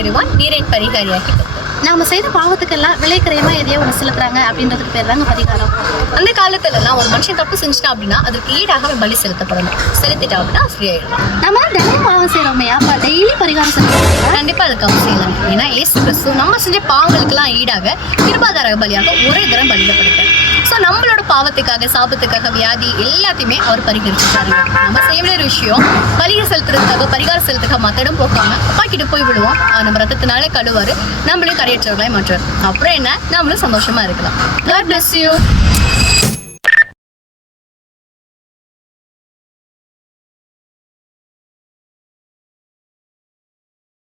அடைவான் நீரின் பரிகாரியாகி. நாம செய்த பாவத்துக்கெல்லாம் விளைக்கிறையமா எதையோ ஒன்று செலுத்துறாங்க அப்படின்றதுக்கு பேர் தாங்க பரிகாரம். அந்த காலத்துலலாம் ஒரு மனுஷன் தப்பு செஞ்சுட்டான் அப்படின்னா அதற்கு ஈடாக அவன் பலி செலுத்தப்படணும். செலுத்திட்டா அப்படின்னா ஃப்ரீ ஆயிடலாம். நம்ம தினமும் பாவம் செய்யறோமே, அப்ப டெய்லி பரிகாரம் செலுத்துறோம். கண்டிப்பா அதுக்கு அவசியம் இல்லை. ஏன்னா இயேசு கிறிஸ்து நம்ம செஞ்ச பாவங்களுக்கெல்லாம் ஈடாக கிருபாதார பலியாக ஒரே தரம் பலியிடப்படுகிறார். ஸோ நம்மளோட பாவத்துக்காக, சாபத்துக்காக, வியாதி எல்லாத்தையுமே அவர் பரிகரிச்சுட்டாரு. நம்ம செய்ய வேண்டிய விஷயம் பலிகை செலுத்துறதுக்காக, பரிகாரம் செலுத்துக்காக மத்திடம் போகாம அப்பா கிட்ட போய் விடுவோம். நம்ம ரத்தத்தினால கழுவாரு, நம்மளையும் கரையற்றவர்களாய் மாற்றுவார். அப்புறம் என்ன, நம்மளும் சந்தோஷமா இருக்கலாம். God bless you.